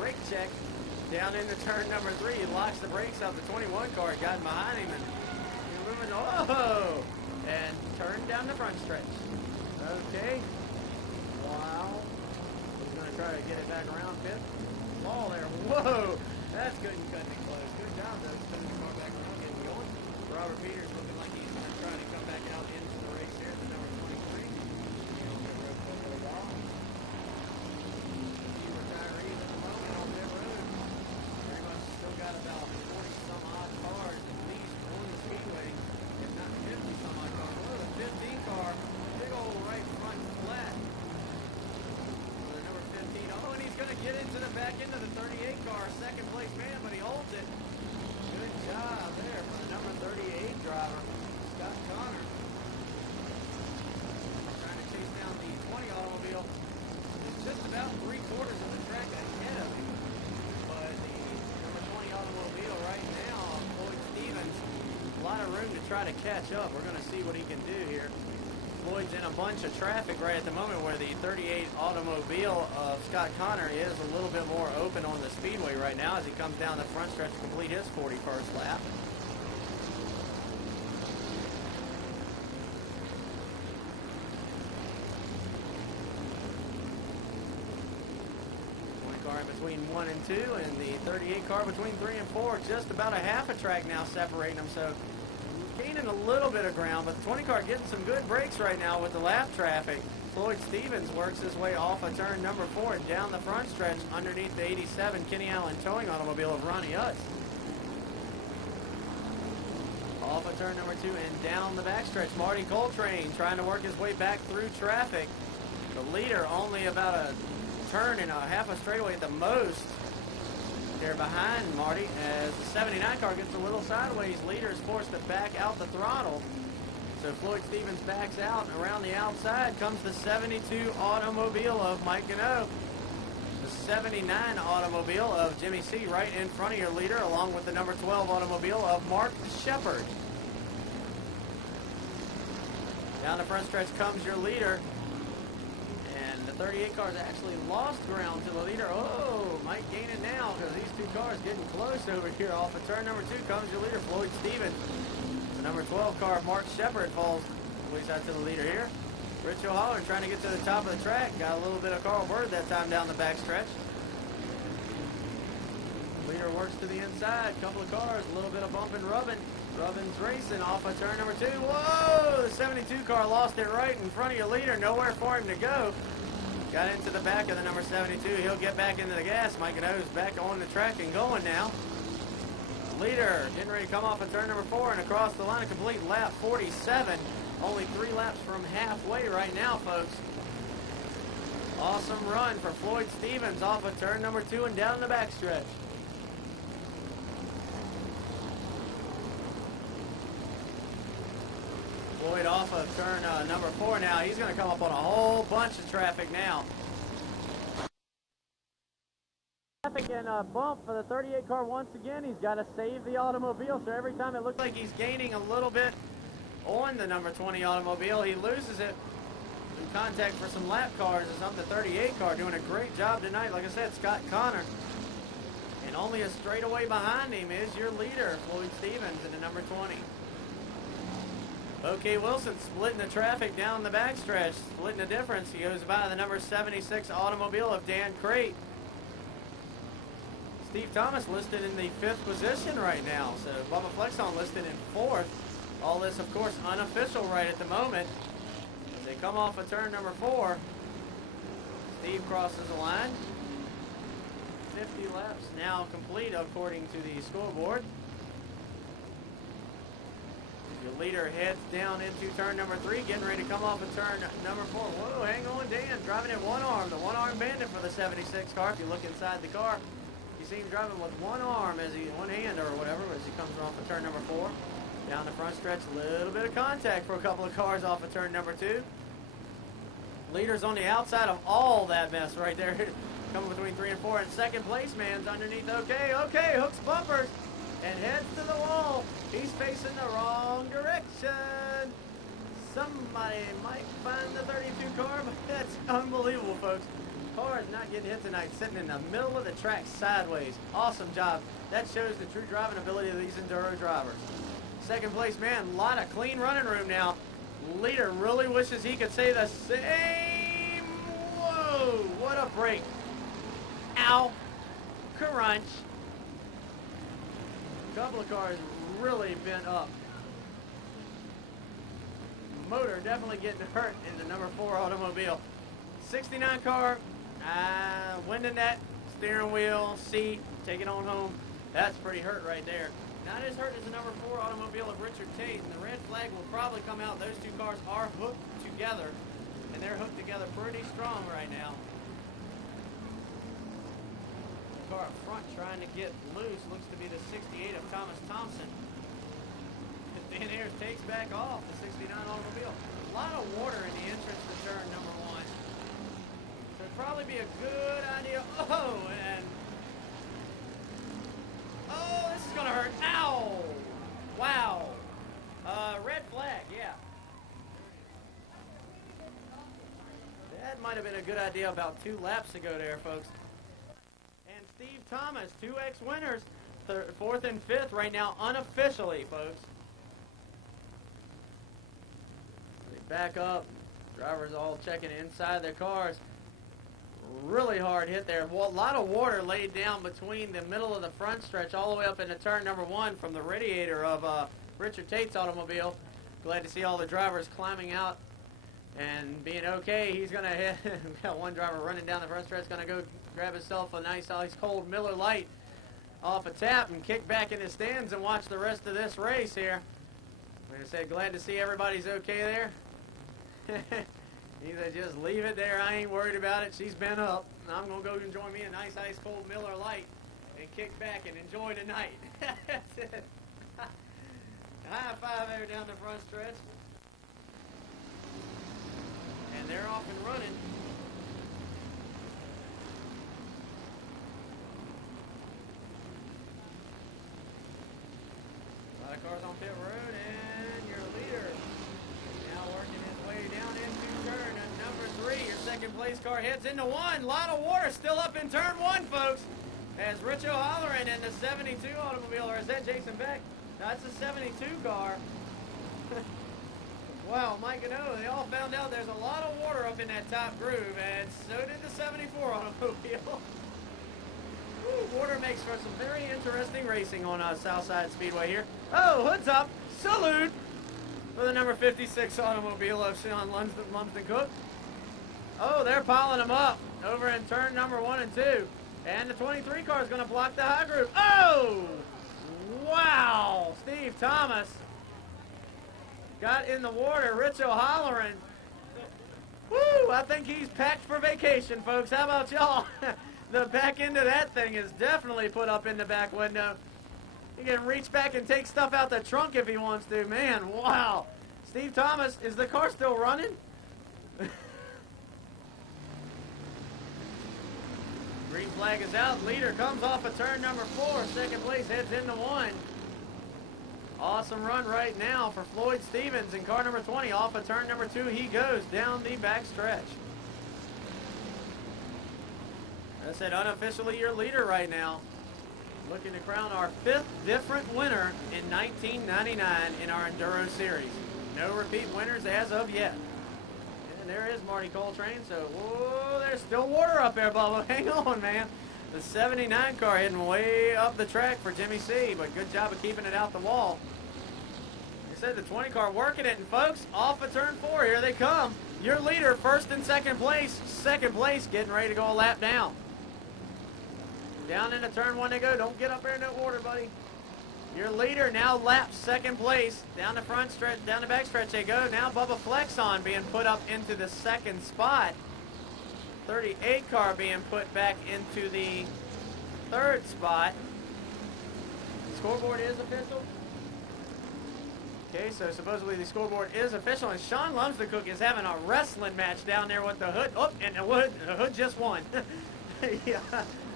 brake check down into turn number 3. He locks the brakes up. The 21 car got behind him and moving. Oh, and turned down the front stretch. Okay. Wow. He's going to try to get it back around. Fifth ball there. Whoa, that's good and couldn't be close. Good job, though, spinning the car back Robert Peters looking like he's trying to come back out into the race here at the number 23. He's on pit road for a little while. Few retirees at the moment on pit road. Pretty much still got about 40 some odd cars at least on the speedway, if not 50 some odd cars. Well, the 15 car, big old right front flat. For the number 15. Oh, and he's going to get into the back end of the 38 car, second place man, but he holds it. Good job there for the number 38 driver, Scott Connor. Trying to chase down the 20 automobile. It's just about 3/4 of the track ahead of him. But the number 20 automobile right now, Floyd Stevens, a lot of room to try to catch up. We're going to see what he can do here. Floyd's in a bunch of traffic right at the moment where the 38 automobile of Scott Connor is a little bit more open on the speedway right now as he comes down the front stretch to complete his 41st lap. Car in between 1 and 2, and the 38 car between 3 and 4. Just about a half a track now separating them, so gaining a little bit of ground, but the 20 car getting some good breaks right now with the lap traffic. Floyd Stevens works his way off of turn number 4 down the front stretch underneath the 87 Kenny Allen towing automobile of Ronnie Utz. Off of turn number 2 and down the backstretch, Marty Coltrane trying to work his way back through traffic. The leader only about a turn and a half a straightaway at the most. They're behind Marty as the 79 car gets a little sideways. Leader is forced to back out the throttle. So Floyd Stevens backs out. Around the outside comes the 72 automobile of Mike Gano. The 79 automobile of Jimmy C right in front of your leader, along with the number 12 automobile of Mark Shepard. Down the front stretch comes your leader. And the 38 car's actually lost ground to the leader. Oh, Mike gaining now because these two cars getting close over here. Off of turn number 2 comes your leader, Floyd Stevens. The number 12 car, Mark Shepard, falls ways out to the leader here. Rich O'Holler trying to get to the top of the track. Got a little bit of Carl Bird that time down the back stretch. Leader works to the inside. Couple of cars, a little bit of bumping, rubbing. Rubbin's racing off of turn number 2. Whoa! The 72 car lost it right in front of your leader. Nowhere for him to go. Got into the back of the number 72. He'll get back into the gas. Mike Gano's back on the track and going now. Leader getting ready to come off of turn number 4 and across the line to complete lap 47. Only 3 laps from halfway right now, folks. Awesome run for Floyd Stevens off of turn number 2 and down the backstretch. Floyd off of turn number 4 now. He's going to come up on a whole bunch of traffic now. Traffic and a bump for the 38 car once again. He's got to save the automobile, so every time it looks like he's gaining a little bit on the number 20 automobile, he loses it in contact for some lap cars. It's on the 38 car doing a great job tonight. Like I said, Scott Connor. And only a straightaway behind him is your leader, Floyd Stevens, in the number 20. OK Wilson splitting the traffic down the backstretch, splitting the difference. He goes by the number 76 automobile of Dan Crate. Steve Thomas listed in the 5th position right now. So Bubba Flexon listed in 4th. All this, of course, unofficial right at the moment. As they come off of turn number 4, Steve crosses the line. 50 laps now complete according to the scoreboard. Your leader heads down into turn number 3, getting ready to come off of turn number 4. Whoa, hang on, Dan, driving in one arm. The one-arm bandit for the 76 car. If you look inside the car, you see him driving with one arm, one hand or whatever, as he comes off of turn number 4. Down the front stretch, a little bit of contact for a couple of cars off of turn number 2. Leader's on the outside of all that mess right there. Coming between 3 and 4. And second place man's underneath. Okay, hooks bumpers and heads to the wall. He's facing the wrong direction. Somebody might find the 32 car, but that's unbelievable, folks. Car is not getting hit tonight, sitting in the middle of the track sideways. Awesome job. That shows the true driving ability of these Enduro drivers. Second place man, a lot of clean running room now. Leader really wishes he could say the same. Whoa, what a break. Ow, crunch. A couple of cars really bent up motor definitely getting hurt in the number 4 automobile. 69 car, window net, steering wheel, seat, take it on home. That's pretty hurt right there. Not as hurt as the number 4 automobile of Richard Tate, and the red flag will probably come out. Those two cars are hooked together, and they're hooked together pretty strong right now. The car up front trying to get loose looks to be the 68 of Thomas Thompson. Dan Ayers takes back off the 69 automobile. A lot of water in the entrance to turn number 1. So it'd probably be a good idea. Oh, and oh, this is gonna hurt. Ow! Wow. Red flag, yeah. That might have been a good idea about 2 laps ago there, folks. And Steve Thomas, 2X winners, 4th and 5th right now, unofficially, folks. They back up. Drivers all checking inside their cars. Really hard hit there. Well, a lot of water laid down between the middle of the front stretch all the way up into turn number 1 from the radiator of Richard Tate's automobile. Glad to see all the drivers climbing out and being okay. He's going to hit. We've got one driver running down the front stretch, going to go grab himself a nice ice cold Miller Lite off a tap and kick back in the stands and watch the rest of this race here. Like I said, glad to see everybody's okay there. Either just leave it there. I ain't worried about it. She's been up. I'm going to go enjoy me a nice ice cold Miller Lite and kick back and enjoy the night. That's it. High five there down the front stretch. And they're off and running. A lot of cars on pit road, and your leader now working his way down into turn number 3. Your second place car heads into 1. A lot of water still up in turn 1, folks. As Rich O'Halloran in the 72 automobile, or is that Jason Beck? No, that's a 72 car. Wow, Mike and O, they all found out there's a lot of water up in that top groove, and so did the 74 automobile. Woo, water makes for some very interesting racing on Southside Speedway here. Oh, hood's up. Salute for the number 56 automobile of Sean Lumsden Cook. Oh, they're piling them up over in turn number 1 and 2. And the 23 car is going to block the high groove. Oh! Wow! Steve Thomas got in the water. Rich O'Halloran. Woo! I think he's packed for vacation, folks. How about y'all? The back end of that thing is definitely put up in the back window. He can reach back and take stuff out the trunk if he wants to. Man, wow. Steve Thomas, is the car still running? Green flag is out. Leader comes off of turn number 4. Second place heads into 1. Awesome run right now for Floyd Stevens in car number 20. Off of turn number 2, he goes down the back stretch. I said unofficially your leader right now. Looking to crown our 5th different winner in 1999 in our Enduro series. No repeat winners as of yet. And there is Marty Coltrane. So, whoa, there's still water up there, Bubba. Hang on, man. The 79 car heading way up the track for Jimmy C, but good job of keeping it out the wall. Like I said, the 20 car working it, and folks, off of turn 4, here they come. Your leader, first and second place. Second place, getting ready to go a lap down. Down into turn 1 they go. Don't get up there in that water, buddy. Your leader now laps second place. Down the front stretch, down the back stretch they go. Now Bubba Flexon being put up into the second spot. 38 car being put back into the 3rd spot. The scoreboard is official. Okay, so supposedly the scoreboard is official, and Sean Lumsden Cook is having a wrestling match down there with the hood. Oh, and the hood just won. Yeah,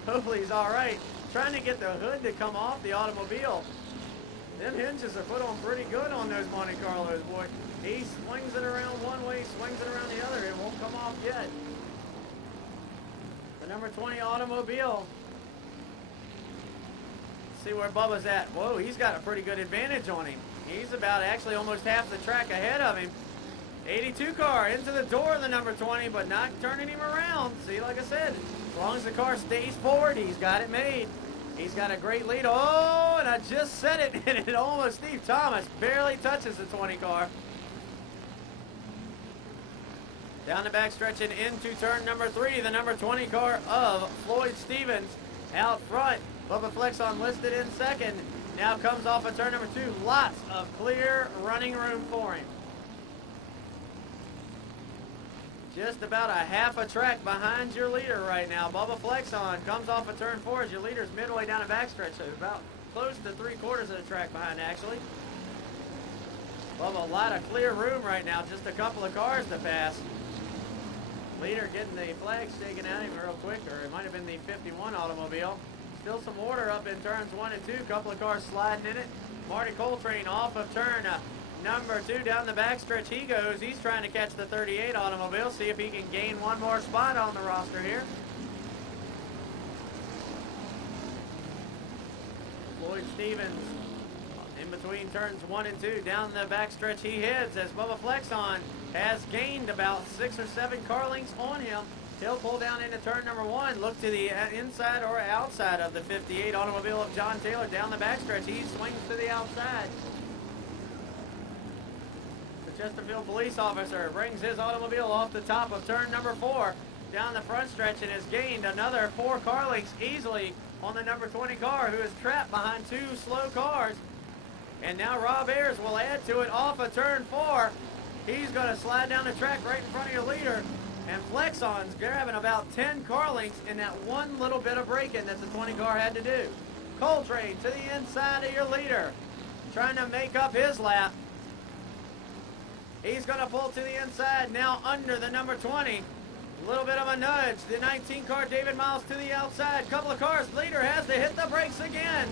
hopefully he's all right. Trying to get the hood to come off the automobile. Them hinges are put on pretty good on those Monte Carlos, boy. He swings it around one way, swings it around the other. It won't come off yet. The number 20 automobile. Let's see where Bubba's at. Whoa, he's got a pretty good advantage on him. He's about actually almost half the track ahead of him. 82 car into the door of the number 20, but not turning him around. See, like I said, as long as the car stays forward, he's got it made. He's got a great lead. Oh, and I just said it, and it almost, Steve Thomas barely touches the 20 car. Down the backstretch and into turn number 3, the number 20 car of Floyd Stevens out front. Bubba Flexon listed in second. Now comes off of turn number 2. Lots of clear running room for him. Just about a half a track behind your leader right now. Bubba Flexon comes off of turn 4 as your leader's midway down the backstretch, so about close to 3/4 of the track behind, actually. Bubba, a lot of clear room right now, just a couple of cars to pass. Leader getting the flag shaken at him real quick, or it might have been the 51 automobile. Still some order up in turns 1 and 2, couple of cars sliding in it. Marty Coltrane off of turn number 2 down the backstretch he goes. He's trying to catch the 38 automobile, see if he can gain one more spot on the roster here. Floyd Stevens in between turns 1 and 2 down the backstretch he heads as Bubba Flexon has gained about 6 or 7 car lengths on him. He'll pull down into turn number 1, look to the inside or outside of the 58 automobile of John Taylor down the backstretch. He swings to the outside. The Chesterfield police officer brings his automobile off the top of turn number 4 down the front stretch and has gained another 4 car lengths easily on the number 20 car, who is trapped behind 2 slow cars. And now Rob Ayers will add to it off of turn 4. He's going to slide down the track right in front of your leader. And Flexon's grabbing about 10 car lengths in that one little bit of braking that the 20 car had to do. Coltrane to the inside of your leader, trying to make up his lap. He's going to pull to the inside, now under the number 20. A little bit of a nudge. The 19 car, David Miles, to the outside. Couple of cars. Leader has to hit the brakes again.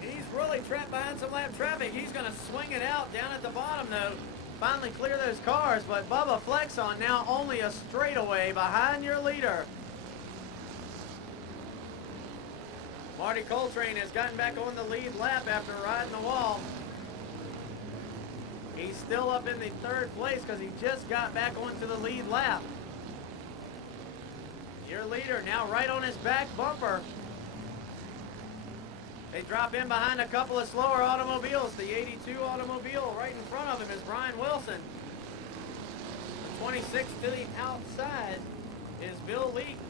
He's really trapped behind some lap traffic. He's going to swing it out down at the bottom, though. Finally clear those cars, but Bubba Flexon now only a straightaway behind your leader. Marty Coltrane has gotten back on the lead lap after riding the wall. He's still up in the 3rd place because he just got back onto the lead lap. Your leader now right on his back bumper. They drop in behind a couple of slower automobiles. The 82 automobile right in front of him is Brian Wilson. The 26 to the outside is Bill Leake.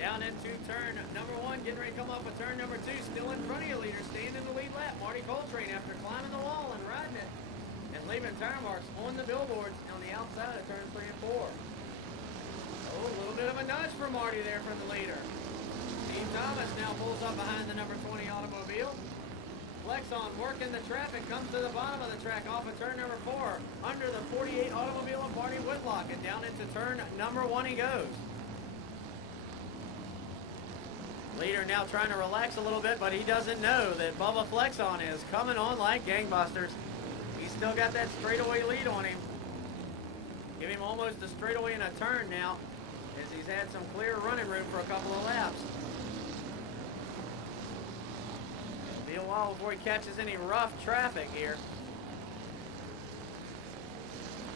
Down into turn number 1, getting ready to come off of turn number 2. Still in front of your leader, staying in the lead lap. Marty Coltrane after climbing the wall and riding it and leaving tire marks on the billboards on the outside of turns 3 and 4. Oh, a little bit of a nudge for Marty there from the leader. Steve Thomas now pulls up behind the number 20 automobile. Flexon working the traffic, comes to the bottom of the track off of turn number 4. Under the 48 automobile of Marty Whitlock, and down into turn number 1 he goes. Leader now trying to relax a little bit, but he doesn't know that Bubba Flexon is coming on like gangbusters. He's still got that straightaway lead on him. Give him almost a straightaway and a turn now, as he's had some clear running room for a couple of laps. It'll be a while before he catches any rough traffic here.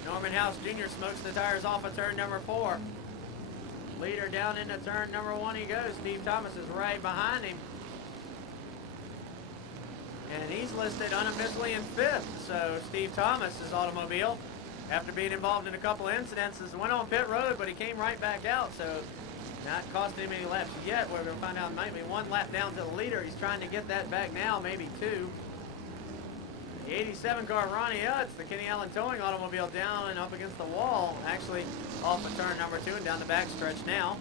Norman House Jr. smokes the tires off of turn number 4. Leader down into turn number 1 he goes. Steve Thomas is right behind him. And he's listed unofficially in 5th. So Steve Thomas's automobile, after being involved in a couple of incidences, went on pit road, but he came right back out. So not costing him any laps yet. We're going to find out maybe 1 lap down to the leader. He's trying to get that back now, maybe 2. The 87 car Ronnie Utz, the Kenny Allen Towing automobile, down and up against the wall, actually off of turn number 2 and down the backstretch now.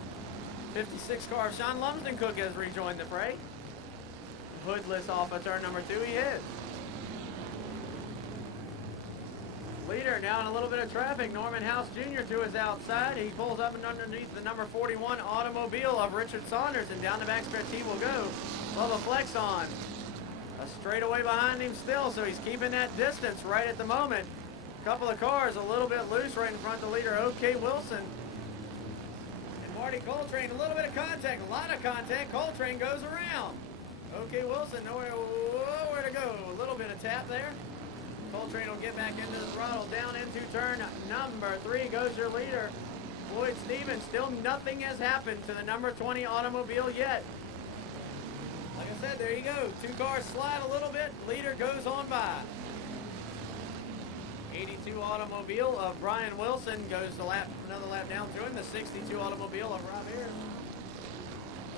56 car Sean Lumsden Cook has rejoined the fray. Hoodless off of turn number 2 he is. Leader now in a little bit of traffic. Norman House Jr. to his outside. He pulls up and underneath the number 41 automobile of Richard Saunders, and down the backstretch he will go. Bubba Flexon a straightaway behind him still, so he's keeping that distance right at the moment. A couple of cars a little bit loose right in front of the leader, OK Wilson. And Marty Coltrane, a little bit of contact, a lot of contact. Coltrane goes around. OK Wilson, nowhere to go. A little bit of tap there. Coltrane will get back into the throttle. Down into turn number 3 goes your leader, Floyd Stevens. Still nothing has happened to the number 20 automobile yet. Like I said, there you go. 2 cars slide a little bit. Leader goes on by. 82 automobile of Brian Wilson goes another lap down through him. The 62 automobile of Rob Ayers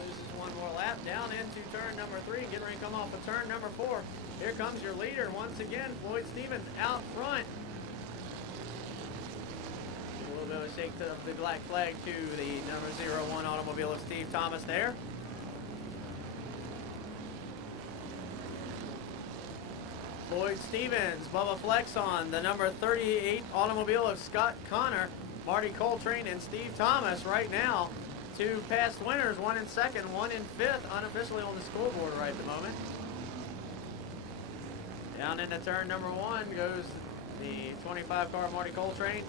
loses one more lap down into turn number 3. Getting ready to come off of turn number 4. Here comes your leader once again, Floyd Stevens out front. A little bit of a shake of the black flag to the number 01 automobile of Steve Thomas there. Floyd Stevens, Bubba Flexon, the number 38 automobile of Scott Connor, Marty Coltrane, and Steve Thomas right now. Two past winners, one in second, one in fifth, unofficially on the scoreboard right at the moment. Down into turn number 1 goes the 25 car Marty Coltrane.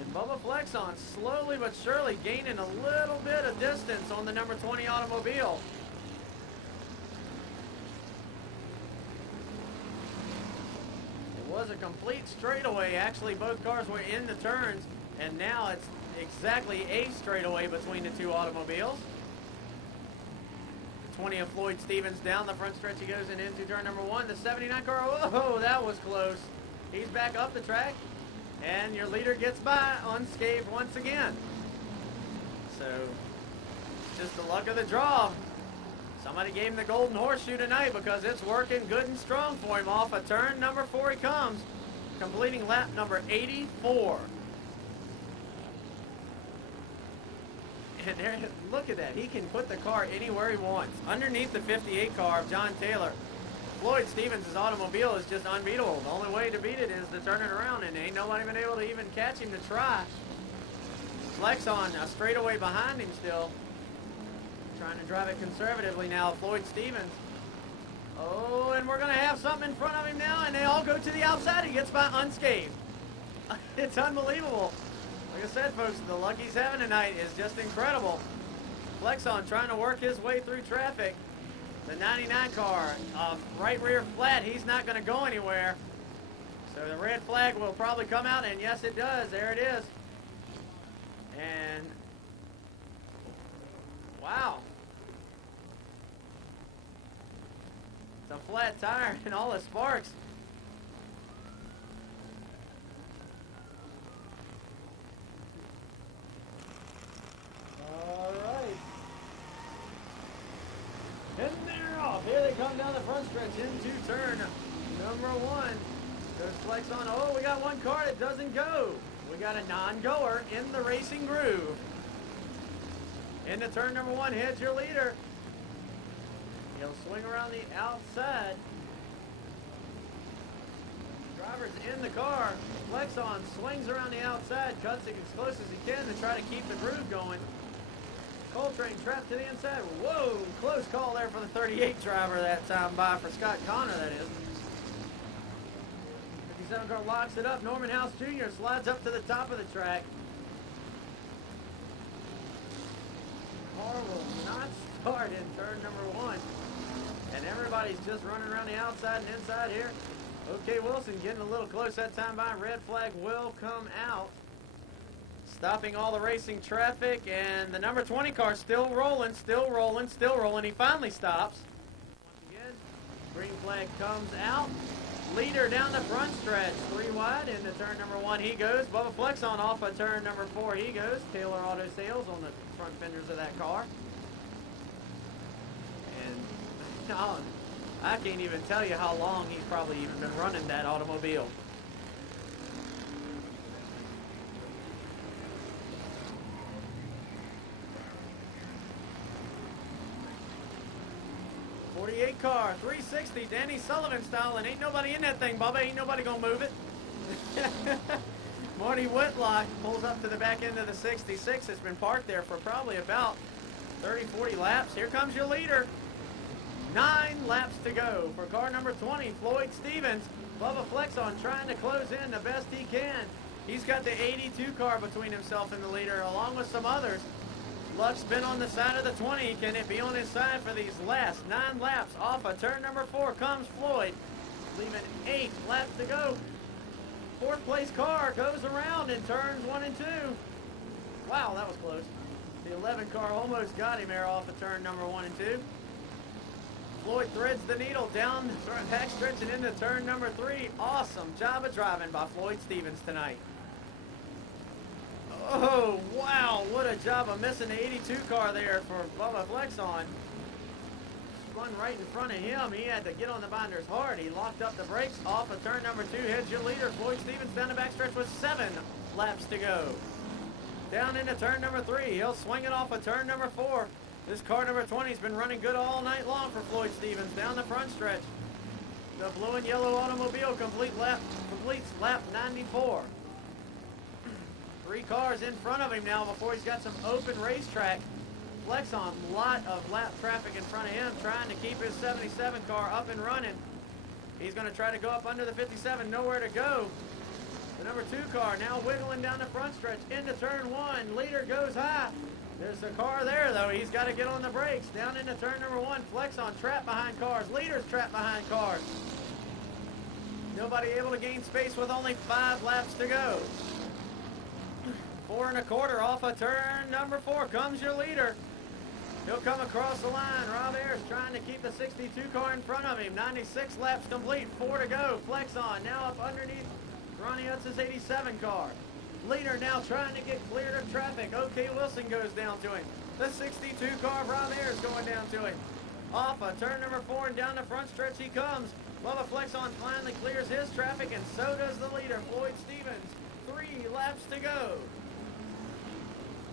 And Bubba Flexon slowly but surely gaining a little bit of distance on the number 20 automobile. Was a complete straightaway. Actually, both cars were in the turns, and now it's exactly a straightaway between the two automobiles. 20 of Floyd Stevens down the front stretch he goes and into turn number 1. The 79 car, whoa, that was close. He's back up the track, and your leader gets by unscathed once again. So, just the luck of the draw. Somebody gave him the golden horseshoe tonight because it's working good and strong for him. Off of turn number 4 he comes, completing lap number 84. And there, look at that. He can put the car anywhere he wants. Underneath the 58 car of John Taylor, Floyd Stevens' automobile is just unbeatable. The only way to beat it is to turn it around, and ain't nobody been able to even catch him to try. Flex on a straightaway behind him still. Trying to drive it conservatively now, Floyd Stevens. Oh, and we're going to have something in front of him now, and they all go to the outside. He gets by unscathed. It's unbelievable. Like I said, folks, the luck he's having tonight is just incredible. Flexon trying to work his way through traffic. The 99 car, right rear flat, he's not going to go anywhere. So the red flag will probably come out, and yes, it does. There it is. And wow. The flat tire and all the sparks. All right. And they're off. Here they come down the front stretch into turn number 1. Goes Flex on. Oh, we got one car that doesn't go. We got a non-goer in the racing groove. Into turn number 1, heads your leader. He'll swing around the outside. Driver's in the car. Flexon swings around the outside, cuts it as close as he can to try to keep the groove going. Coltrane trapped to the inside. Whoa, close call there for the 38 driver that time by for Scott Connor, that is. 57 car locks it up. Norman House Jr. slides up to the top of the track. Car will not start in turn number 1. And everybody's just running around the outside and inside here. Okay, Wilson getting a little close that time by. Red flag will come out. Stopping all the racing traffic. And the number 20 car still rolling, still rolling, still rolling. He finally stops. Once again, green flag comes out. Leader down the front stretch. 3 wide into turn number 1 he goes. Bubba Flexon off of turn number 4 he goes. Taylor Auto Sales on the front fenders of that car. And I can't even tell you how long he's probably even been running that automobile. '48 car, 360, Danny Sullivan style, and ain't nobody in that thing, Bubba. Ain't nobody gonna move it. Marty Whitlock pulls up to the back end of the 66. It's been parked there for probably about 30, 40 laps. Here comes your leader. 9 laps to go for car number 20, Floyd Stevens. Bubba Flexon trying to close in the best he can. He's got the 82 car between himself and the leader, along with some others. Luck's been on the side of the 20. Can it be on his side for these last 9 laps? Off of turn number 4 comes Floyd, leaving 8 laps to go. 4th place car goes around in turns 1 and 2. Wow, that was close. The 11 car almost got him there off of turn number 1 and 2. Floyd threads the needle down the back stretch and into turn number 3. Awesome job of driving by Floyd Stevens tonight. Oh, wow, what a job of missing the 82 car there for Bubba Flexon. Run right in front of him. He had to get on the binders hard. He locked up the brakes off of turn number 2. Heads your leader, Floyd Stevens, down the backstretch with 7 laps to go. Down into turn number 3. He'll swing it off of turn number 4. This car number 20 has been running good all night long for Floyd Stevens down the front stretch. The blue and yellow automobile completes lap 94. 3 cars in front of him now before he's got some open racetrack. Flexon, lot of lap traffic in front of him, trying to keep his 77 car up and running. He's going to try to go up under the 57, nowhere to go. The number 2 car now wiggling down the front stretch into turn 1. Leader goes high. There's a car there, though. He's got to get on the brakes. Down into turn number 1. Flexon trapped behind cars. Leader's trapped behind cars. Nobody able to gain space with only 5 laps to go. 4 1/4 off of turn number 4 comes your leader. He'll come across the line. Rob Ayers trying to keep the 62 car in front of him. 96 laps complete, 4 to go. Flexon now up underneath Ronnie Hutz's 87 car. Leader now trying to get cleared of traffic. OK Wilson goes down to him. The 62 car of Rob Ayers going down to him. Off of turn number 4 and down the front stretch he comes. Bubba Flexon finally clears his traffic, and so does the leader, Floyd Stevens. 3 laps to go.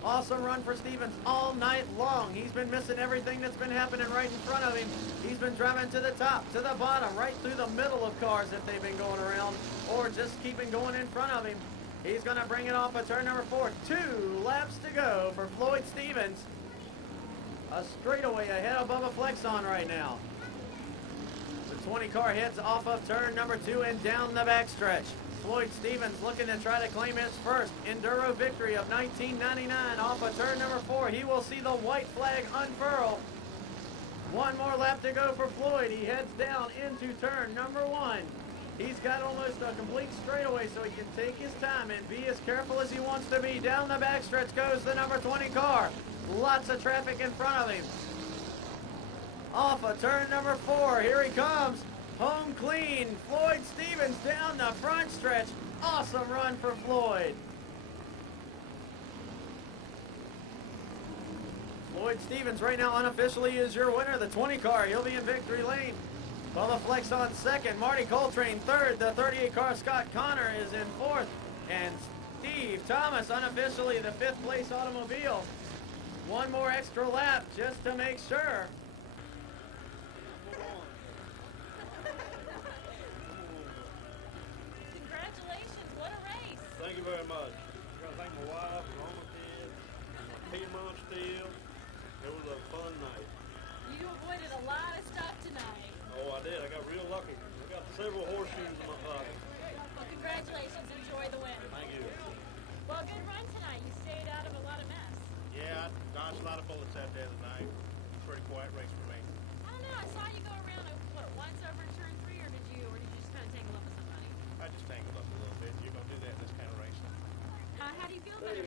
Awesome run for Stevens all night long. He's been missing everything that's been happening right in front of him. He's been driving to the top, to the bottom, right through the middle of cars if they've been going around, or just keeping going in front of him. He's going to bring it off at turn number 4. 2 laps to go for Floyd Stevens. A straightaway ahead of Bubba Flexon right now. The 20 car heads off of turn number 2 and down the backstretch. Floyd Stevens looking to try to claim his first Enduro victory of 1999 off of turn number 4. He will see the white flag unfurl. 1 more lap to go for Floyd. He heads down into turn number 1. He's got almost a complete straightaway so he can take his time and be as careful as he wants to be. Down the backstretch goes the number 20 car. Lots of traffic in front of him. Off of turn number 4, here he comes. Home clean, Floyd Stevens down the front stretch. Awesome run for Floyd. Floyd Stevens right now unofficially is your winner. The 20 car, he'll be in victory lane. Bubba Flexon second, Marty Coltrane third. The 38 car, Scott Connor, is in 4th. And Steve Thomas unofficially the 5th place automobile. 1 more extra lap just to make sure. Thank you very much. I gotta thank my wife and all my kids, my Piedmont Steel. It was a fun night. You avoided a lot of stuff tonight. Oh, I did. I got real lucky. I got several horseshoes in my pocket. Well, congratulations. Enjoy the win. Thank you. Well, good run tonight. You stayed out of a lot of mess. Yeah, I dodged a lot of bullets out there tonight. Pretty quiet race for me.